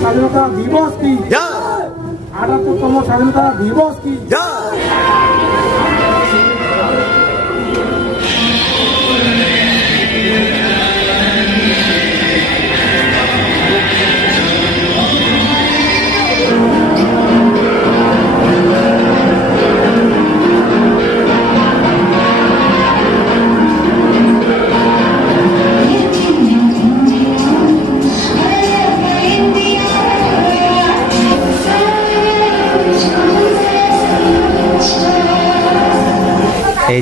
স্বাধীনতা দিবস কি? আটাত্তরতম স্বাধীনতা দিবস কি? জয়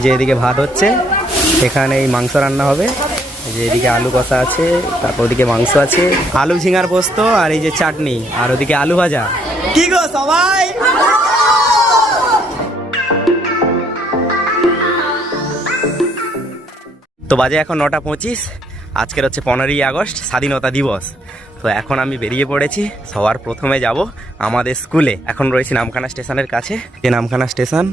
যে এদিকে ভাত হচ্ছে, এখানে এই মাংস রান্না হবে। যে এদিকে আলু কষা আছে, তারপর ওদিকে মাংস আছে। আলু ঝিঙার পোস্ত আর এই যে চাটনি, আর ওদিকে আলু ভাজা। কি গো সবাই? তো বাজে এখন নটা পঁচিশ, আজকের হচ্ছে পনেরোই আগস্ট, স্বাধীনতা দিবস। তো এখন আমি বেরিয়ে পড়েছি, সবার প্রথমে যাব আমাদের স্কুলে। এখন রয়েছি নামখানা স্টেশনের কাছে। যে নামখানা স্টেশন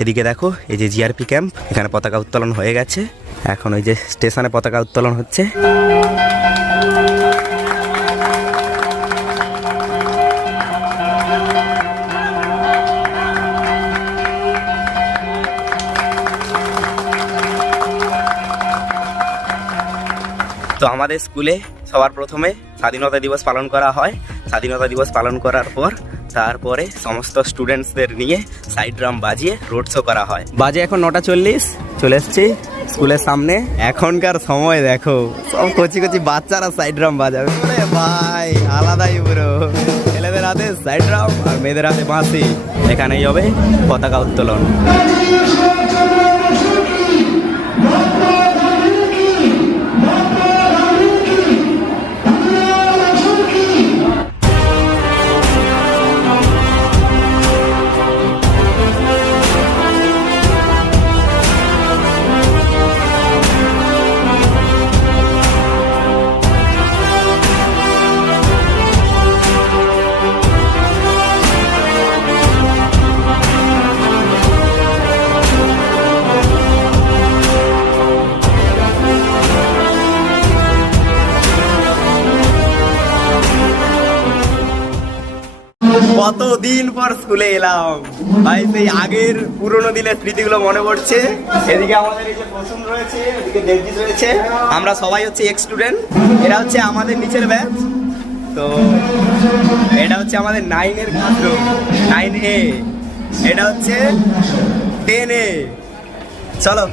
এদিকে দেখো, এই যে জিআরপি ক্যাম্প এখানে পতাকা উত্তোলন হয়ে গেছে। এখন ওই যে স্টেশনে পতাকা উত্তোলন হচ্ছে। তো আমাদের স্কুলে সবার প্রথমে স্বাধীনতা দিবস পালন করা হয়। স্বাধীনতা দিবস পালন করার পর, তারপরে সমস্ত স্টুডেন্টসদের নিয়ে সাইড ড্রাম বাজিয়ে রোড শো করা হয়। বাজে এখন নটা চল্লিশ, চলে এসছি স্কুলের সামনে। এখনকার সময় দেখো, সব কচি কচি বাচ্চারা সাইড ড্রাম বাজাবে। ভাই, আলাদাই পুরো। ছেলেদের হাতে সাইড ড্রাম আর মেয়েদের হাতে বাঁশি। এখানেই হবে পতাকা উত্তোলন। কতদিন পর স্কুলে এলাম? ভাই, সেই আগের পুরোনো দিনের স্মৃতিগুলো মনে পড়ছে। এদিকে আমাদের এই যে প্রসূন রয়েছে, এদিকে দেবজিৎ রয়েছে। আমরা সবাই হচ্ছে এক্স স্টুডেন্ট এরা হচ্ছে আমাদের নিচের ব্যাচ তো এটা হচ্ছে আমাদের নাইনের ক্লাসরুম নাইন এ এটা হচ্ছে টেন এ চলো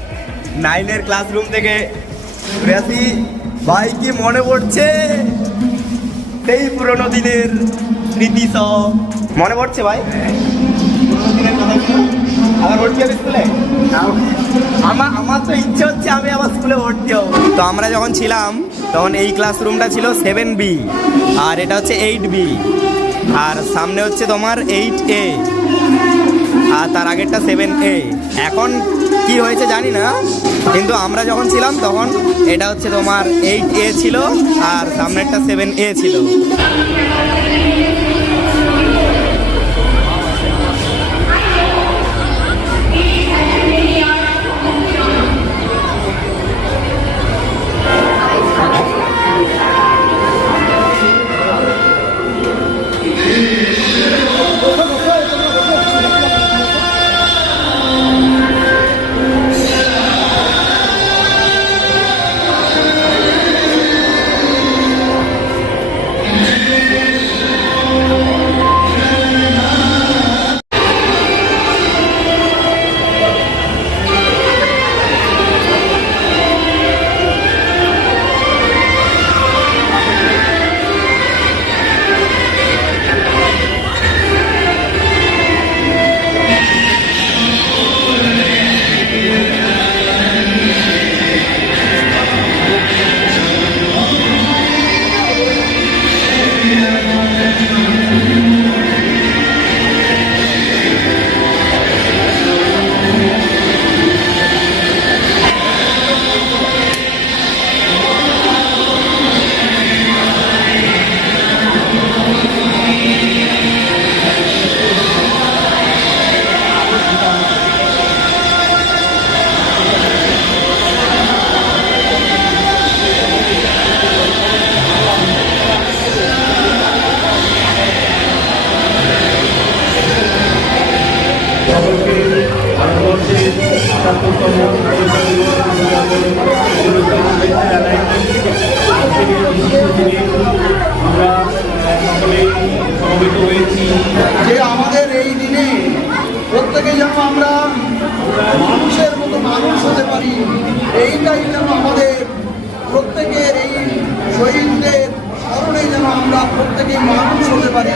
নাইনের ক্লাসরুম থেকে ঘুরে আসি। ভাই, কি মনে পড়ছে? সেই পুরোনো দিনের স্মৃতি সব। মনে পড়ছে ভাই? পুরোনো দিনের কথাগুলো? আবার ভর্তি হবে স্কুলে? আমার আমার তো ইচ্ছে হচ্ছে আমি আবার স্কুলে ভর্তি হব। তো আমরা যখন ছিলাম তখন এই ক্লাসরুমটা ছিল সেভেন বি আর এটা হচ্ছে এইট বি আর সামনে হচ্ছে তোমার এইট এ আর তার আগেরটা সেভেন এ এখন কি হয়েছে জানি না কিন্তু আমরা যখন ছিলাম তখন এটা হচ্ছে তোমার এইট এ ছিল আর সামনেরটা সেভেন এ ছিল। যে আমাদের এই দিনে প্রত্যেকে যেন আমরা মানুষের মতো মানুষ হতে পারি, এইটাই যেন আমাদের প্রত্যেকের এই শহীদদের স্মরণে যেন আমরা প্রত্যেকেই মানুষ হতে পারি,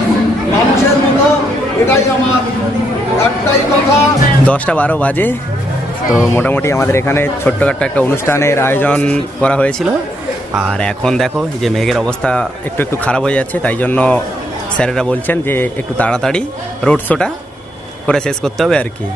মানুষের মতো, এটাই আমার একটাই কথা। দশটা বারো বাজে। তো মোটামুটি আমাদের এখানে ছোট্টখাট্ট একটা অনুষ্ঠানের আয়োজন করা হয়েছিল। আর এখন দেখো যে মেঘের অবস্থা একটু একটু খারাপ হয়ে যাচ্ছে, তাই জন্য স্যারেরা বলছেন যে একটু তাড়াতাড়ি রোড শোটা করে শেষ করতে হবে আর কি।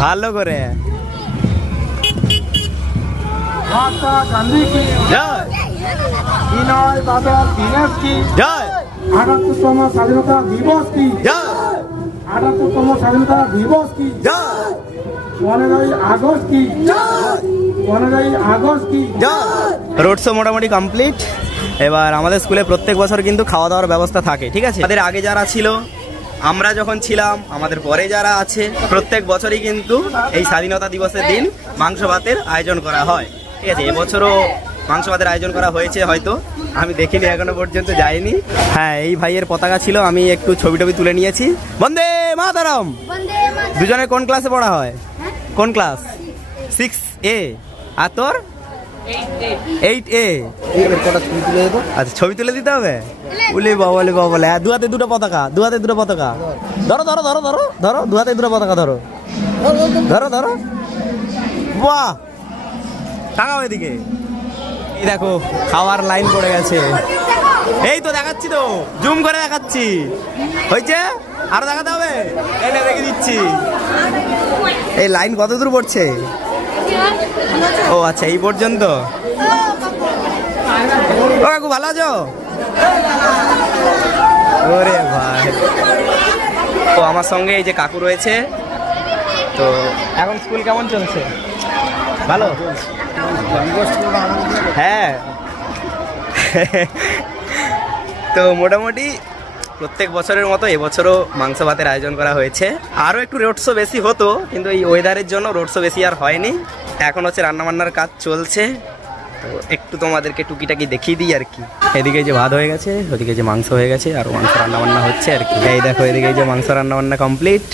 ভালো করে। মাতা গান্ধী কি জয়। বিনয় বাদল দীনেশ জয়। স্বাধীনতা দিবস কি জয়। আটাত্তরতম স্বাধীনতা দিবস কি? পনেরোই আগস্ট কি? পনেরোই আগস্ট কি? রোড শো মোটামুটি কমপ্লিট। এবার আমাদের স্কুলে প্রত্যেক বছর কিন্তু খাওয়া দাওয়ার ব্যবস্থা থাকে, ঠিক আছে? আমাদের আগে যারা ছিল, আমরা যখন ছিলাম, আমাদের পরে যারা আছে, প্রত্যেক বছরই কিন্তু এই স্বাধীনতা দিবসের দিন মাংস ভাতের আয়োজন করা হয়, ঠিক আছে? এবছরও মাংস ভাতের আয়োজন করা হয়েছে হয়তো। আমি দেখিনি এখনও পর্যন্ত যাইনি। হ্যাঁ এই ভাইয়ের পতাকা ছিল আমি একটু ছবি টবি তুলে নিয়েছি। বন্দে মাতারাম! দুজনে কোন ক্লাসে পড়া হয়? কোন ক্লাস? সিক্স এ আর তোর? এইট এ আচ্ছা ছবি তুলে দিতে হবে? উলি বাবলে বাবলে হ্যাঁ দু হাতে দুটো পতাকা দু হাতে দুটো পতাকা। ধরো ধরো ধরো ধরো ধরো দু হাতে দুটো পতাকা ধরো। ধরো ধরো। বাহ! টাকাও এদিকে। এই দেখো, খাওয়ার লাইন পড়ে গেছে। এই তো দেখাচ্ছি তো জুম করে দেখাচ্ছি। হয়েছে? আরও দেখাতে হবে? না দেখে দিচ্ছি। এই লাইন কত দূর পড়ছে? ও আচ্ছা এই পর্যন্ত। ও, কাকু, ভালো আছো? ওরে ভাই। তো আমার সঙ্গে এই যে কাকু রয়েছে। তো, এখন স্কুল কেমন চলছে? ভালো? হ্যাঁ। তো মোটামুটি প্রত্যেক বছরের মতো এবছরও মাংস ভাতের আয়োজন করা হয়েছে। আরও একটু রোড শো বেশি হতো, কিন্তু এই ওয়েদারের জন্য রোড শো বেশি আর হয়নি। এখন হচ্ছে রান্নাবান্নার কাজ চলছে। তো একটু তোমাদেরকে টুকিটাকি দেখিয়ে দিই আর কি। এদিকে যে ভাত হয়ে গেছে, ওদিকে যে মাংস হয়ে গেছে, আর মাংস রান্নাবান্না হচ্ছে আর কি। এই দেখো, এদিকে যে মাংস রান্নাবান্না কমপ্লিট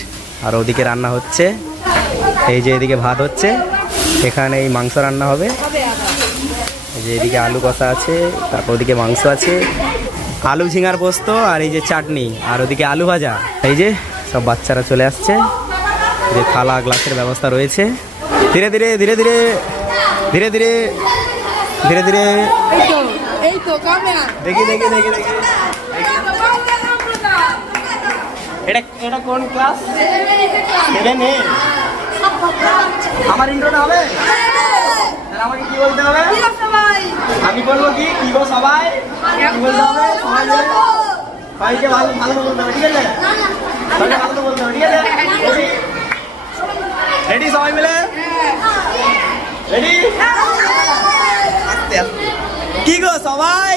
আর ওদিকে রান্না হচ্ছে। এই যে এদিকে ভাত হচ্ছে। এখানে এই মাংস রান্না হবে। এই যে এদিকে আলু কষা আছে তারপর ওদিকে মাংস আছে। আলু ঝিঙার পোস্ত আর এই যে চাটনি আর ওদিকে আলু ভাজা। এই যে সব বাচ্চারা চলে আসছে। এই যে থালা গ্লাসের ব্যবস্থা রয়েছে। ধীরে ধীরে ধীরে ধীরে ধীরে ধীরে ধীরে ধীরে। দেখি দেখি দেখি দেখি। এটা এটা কোন ক্লাস সেভেন এ আমার ইন্ট্রোটা হবে তাহলে আমাকে কি বলতে হবে আমি বলব কি কি গো সবাই কি বলতে হবে সবাই ভালো ভালো বলতে হবে ঠিক আছে? সবাইকে ভালো বলতে হবে ঠিক আছে? রেডি সবাই মিলে? রেডি কি গো সবাই?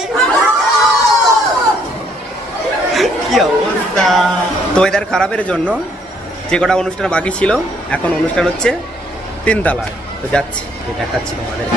কি অবস্থা? তো এদের খারাপের জন্য যে কটা অনুষ্ঠান বাকি ছিল এখন অনুষ্ঠান হচ্ছে তিনতলায়। তো যাচ্ছি দেখাচ্ছি তোমাদের।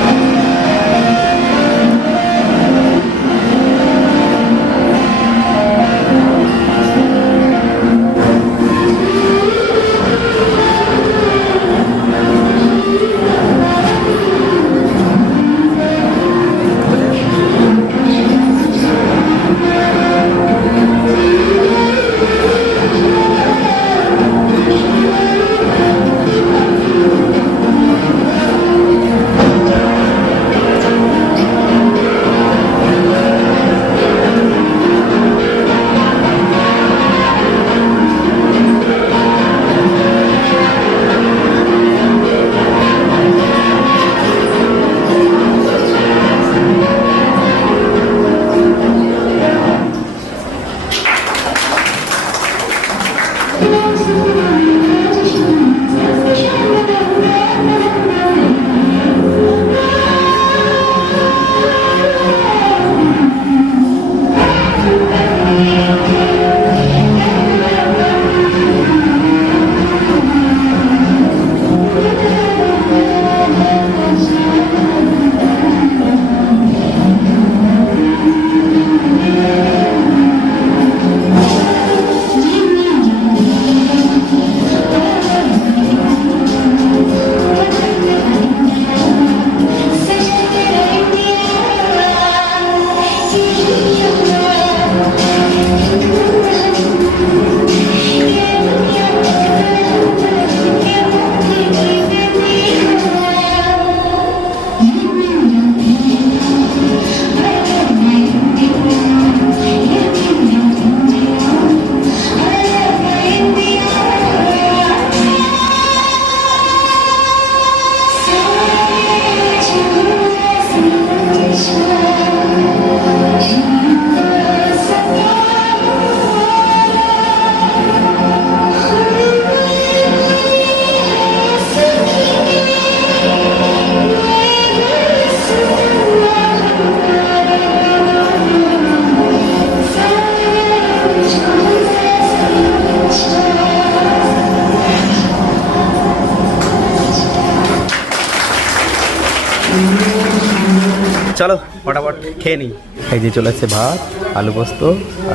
খেয়ে নিই। এই যে চলে এসছে ভাত, আলু পোস্ত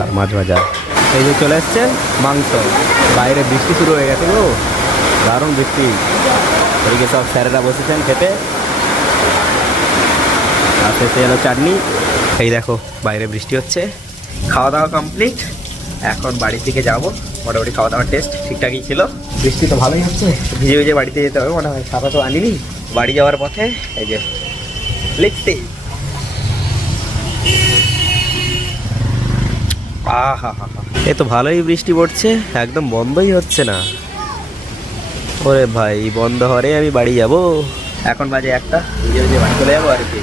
আর মাছ ভাজা। এই যে চলে এসছে মাংস। বাইরে বৃষ্টি শুরু হয়ে গেছে গো। দারুণ বৃষ্টি। এদিকে সব স্যারেরা বসেছেন খেতে। আর শেষে এলো চাটনি। এই দেখো, বাইরে বৃষ্টি হচ্ছে। খাওয়া দাওয়া কমপ্লিট এখন বাড়ির দিকে যাব। মোটামুটি খাওয়া দাওয়ার টেস্ট ঠিকঠাকই ছিল। বৃষ্টি তো ভালোই হচ্ছে। ভিজে ভিজে বাড়িতে যেতে হবে। মনে হয় ছাতা তো আনিনি। বাড়ি যাওয়ার পথে এই যে লিখতে আহা হা এ তো ভালোই বৃষ্টি পড়ছে, একদম বন্ধই হচ্ছে না। ওরে ভাই, বন্ধ হরে আমি বাড়ি যাব। এখন বাজে একটা ভিজে বাড়ি চলে যাব আর কি।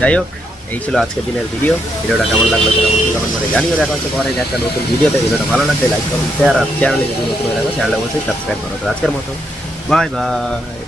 যাই হোক, এই ছিল আজকের দিনের ভিডিও ভিডিওটা কেমন লাগল সেটা অবশ্যই কমেন্ট করে জানিও। দেখা হচ্ছে পরে একটা নতুন ভিডিওতে ভিডিওটা ভালো লাগলে লাইক করুন শেয়ার আর চ্যানেলে যদি নতুন হয়ে থাকো চ্যানেলটা অবশ্যই সাবস্ক্রাইব করো। তো আজকের মতো বাই বাই